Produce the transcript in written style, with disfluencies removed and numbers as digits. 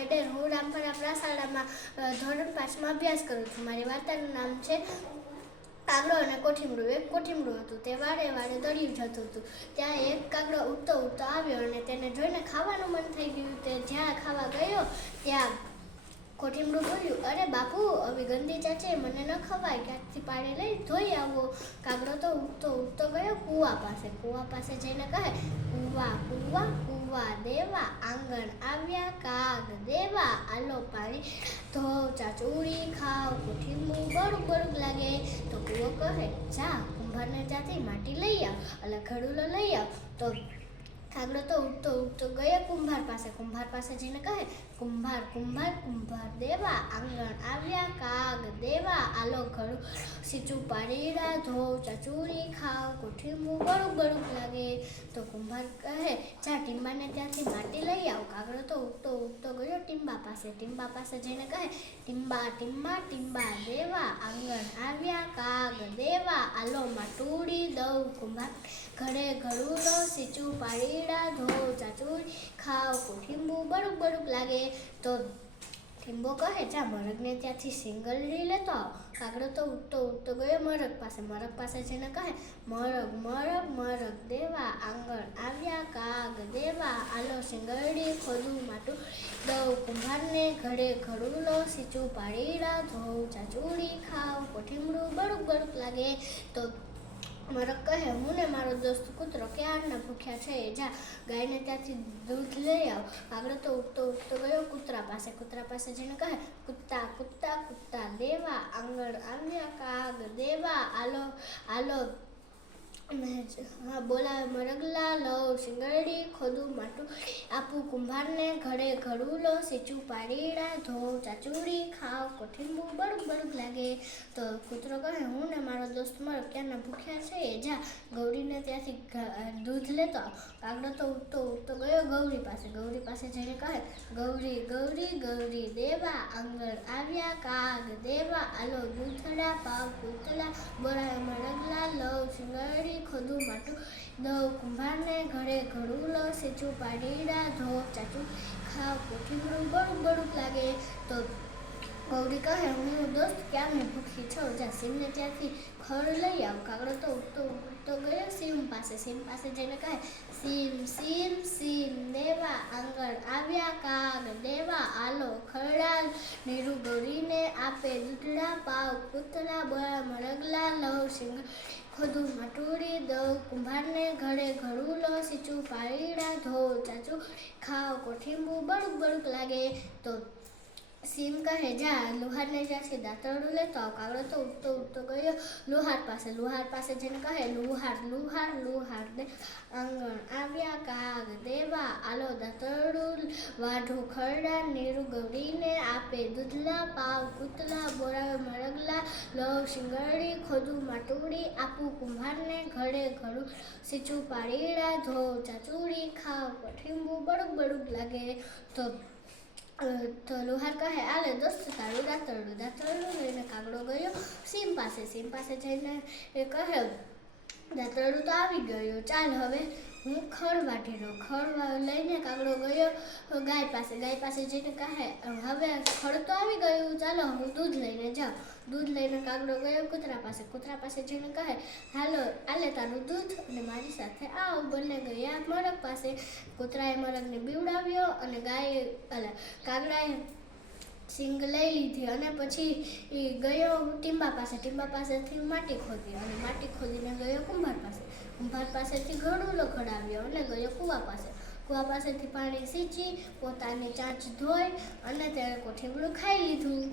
ભાઈડર. હું રામપરા પ્રાશાળામાં ધોરણ 5માં અભ્યાસ કરું છું. મારી વાર્તાનું નામ છે કાગડો અને કોઠીમડું. એક કોઠીમડું હતું, તે વારે વારે દરિયું જતું હતું. ત્યાં એક કાગડો ઉડતો ઉડતો આવ્યો અને તેને જોઈને ખાવાનું મન થઈ ગયું. તે જ્યાં ખાવા ગયો ત્યાં કોઠીમડું બોલ્યું, અરે બાપુ, આવી ગંદી ચાચી મને ન ખવાય, ક્યાંકથી પાણી લઈ ધોઈ આવો. કાગડો તો ઉડતો ઉડતો ગયો કૂવા પાસે. કૂવા પાસે જઈને કહે, કૂવા કૂવા કૂવા દેવા, આંગણ આવ્યા કાગ દેવા, આલો પાણી ધોવ ચાચુડી ખાવ, કોઠીમડું બળુક બળુક લાગે. તો કૂવો કહે, જા કુંભારને ત્યાંથી માટી લઈ આવ, એટલે ઘડુલો લઈ આવ. તો કાગડો તો ઉડતો ઉડતો ગયો કુંભાર પાસે. કુંભાર પાસે જઈને કહે, કુંભાર કુંભાર કુંભાર દેવા, આંગણ આવ્યા કાગ દેવા, આલો ઘડું સીચું પાડીડા ધોવ ચાચુડી ખાવ, કોઠીમડું બળુક બળુક લાગે. તો કુંભાર કહે, જા ટીંબાને ત્યાંથી માટી લઈ આવ. કાગડો તો ઉડતો ઉડતો ગયો ટીંબા પાસે. ટીંબા પાસે જઈને કહે, ટીંબા ટીંબા ટીંબા દેવા, આંગણ આવ્યા કાગ દેવા, આલો માટુડી દઉં કુંભાર ઘડે ઘડુલો સીચું પાડીડા ધોવ ચાચુડી ખાવ, કોઠીમડું બળુક બળુક લાગે. તો ટીંબો કહે, જા મરઘને ત્યાંથી સિંગલડી લેતો આવ. કાગડો તો ઉડતો ઉડતો ગયો મરઘ પાસે. મરઘ પાસે જઈને કહે, મરઘ મરઘ મરઘ દેવા, આંગણ આવ્યા કાગ દેવા, આલો સિંગલડી ખોદું માટું દઉં કુંભારને ઘડે ઘડુલો સીચું પાડીડા ધોવ ચાચુડી ખાવ, કોઠીમડું બળુક બળુક લાગે. તો મરઘ કહે, હું ને મારો દોસ્ત કૂતરો ક્યારના ભૂખ્યા છે, જા ગાયને ત્યાંથી દૂધ લઈ આવ. કાગડો તો ઉડતો ઉડતો ગયો કૂતરા પાસે. કૂતરા પાસે જઈને કહે, કૂતા કૂતા કૂતા દેવા, આંગણ આવ્યા કાગ દેવા, આલો આલો બોલાવે મરગલા લઉં સિંગરડી ખોદું માટું આપું કુંભારને ઘડે ઘડુલો સીચું પાડીડા ધોવ ચાચુડી ખાવ, કોઠીમડું બળુક બળુક લાગે. તો કૂતરો કહે, હું ને મારો દોસ્ત મરઘ ક્યારના ભૂખ્યા છે, જા ગૌરીને ત્યાંથી દૂધ લેતો આવ. કાગડો તો ઉડતો ઉડતો ગયો ગૌરી પાસે. ગૌરી પાસે જઈને કહે, ગૌરી ગૌરી ગૌરી દેવા, આંગણ આવ્યા કાગ દેવા, આલો દૂધડા પાવ કૂતલા બોલાવે મરગલા લઉં સિંગરડી ખોદું માટું દઉં કુંભારને ઘડે ઘડુલો સીચું પાડીડા ધોવ ચાચું ખાવ, કોઠીમડું બળુક બળુક લાગે. તો ગૌરી કહે, હું દોસ્ત ક્યારની ભૂખી છું, જા સિંહને ત્યાંથી ખડ લઈ આવ. કાગડો તો ઉડતો ઉડતો ગયો સિંહ પાસે. સિંહ પાસે જઈને કહે, સીમ સીમ સીમ દેવા, આંગણ આવ્યા કાગ દેવા, આલો ખરડા નીરુ ગૌરીને આપે દૂધડા પાવ કૂતરા બોલા મરગલા લવ સિંગ ખોદું માટુડી દઉં કુંભારને ઘડે ઘડુલો સીચું પાડીડા ધોવ ચાચું ખાવ, કોઠીમડું બળુક બળુક લાગે. તો સિંહ કહે, જા લુહારને ત્યાંથી દાંતરડું લેતો આવ. કાગડો તો ઉડતો ઉડતો ગયો લુહાર પાસે. લુહાર પાસે જઈને કહે, લુહાર લુહાર લુહાર દે, આંગણ આવ્યા કાગ દેવા, આલો દાંતરડું વાઢું ખરડા નીરુ ગૌરીને આપે દૂધલા પાવ કૂતલા બોરાવે મરગલા લવ સિંગરડી ખોદું માટુડી આપું કુંભારને ઘડે ઘડું સીચું પાડીડા ધોવ ચાચુડી ખાવ, કોઠીમડું બળુક બળુક લાગે. તો લુહાર કહે, આલે દોસ્ત તારું દાંતરડું. દાંતરડું લઈને કાગડો ગયો સિંહ પાસે. સિંહ પાસે જઈને એ કહે, દાંતરડું તો આવી ગયું, ચાલ હવે હું ખડ વાટી લઉં. ખડ લઈને કાગડો ગયો ગાય પાસે. ગાય પાસે જઈને કહે, હવે ખડ તો આવી ગયું, ચાલો હું દૂધ લઈને જાઉં. દૂધ લઈને કાગડો ગયો કૂતરા પાસે. કૂતરા પાસે જઈને કહે, હાલો આલે તારું દૂધ અને મારી સાથે આવ. બંને ગયા મરઘ પાસે. કૂતરાએ મરઘને બીવડાવ્યો અને કાગડાએ સિંગ લઈ લીધી અને પછી ગયો ટીંબા પાસે. ટીંબા પાસેથી માટી ખોદી અને માટી ખોદીને ગયો કુંભાર પાસે. કુંભાર પાસેથી ઘડુલો ખડાવ્યો અને ગયો કૂવા પાસે. કૂવા પાસેથી પાણી સીંચી પોતાની ચાંચ ધોઈ અને તેણે કોઠીમડું ખાઈ લીધું.